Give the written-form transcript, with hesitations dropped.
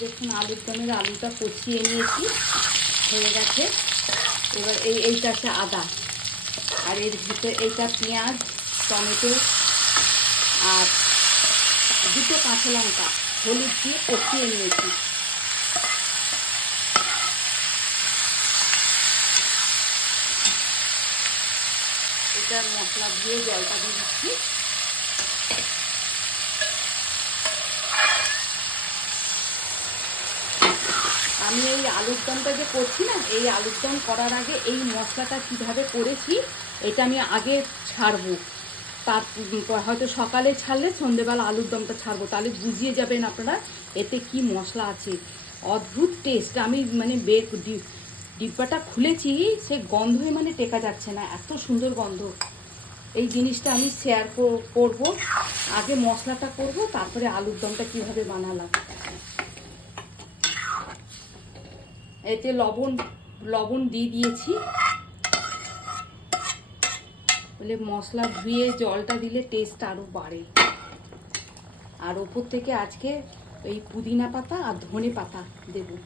দেখুন আলুর দমের আলুটা কষিয়ে নিয়েছি, হয়ে গেছে। এবার এইটা আছে আদা, আর এর ভিতরে এইটা পেঁয়াজ, টমেটো আর দুটো কাঁচা লঙ্কা হলুদ দিয়ে কষিয়ে নিয়েছি। এটা মশলা দিয়ে জলটা দিয়ে দিচ্ছি। আমি এই আলুর দমটা যে করছি না, এই আলুর দম করার আগে এই মশলাটা কিভাবে করেছি এটা আমি আগে ছাড়বো। তারপর হয়তো সকালে ছাড়লে সন্ধেবেলা আলুর দমটা ছাড়বো, তাহলে বুঝিয়ে যাবেন আপনারা এতে কি মশলা আছে। অদ্ভুত টেস্ট। আমি মানে ডিব্বাটা খুলেছি, সে গন্ধই মানে টেকা যাচ্ছে না, এত সুন্দর গন্ধ। এই জিনিসটা আমি শেয়ার করব। আগে মশলাটা করব, তারপরে আলুর দমটা কিভাবে বানালাম। এতে লবণ দিয়ে দিয়েছি, বলে মশলা ধুয়ে জলটা দিলে টেস্ট আরও বাড়ে। আর ওপর থেকে আজকে এই পুদিনা পাতা আর ধনে পাতা দেবো।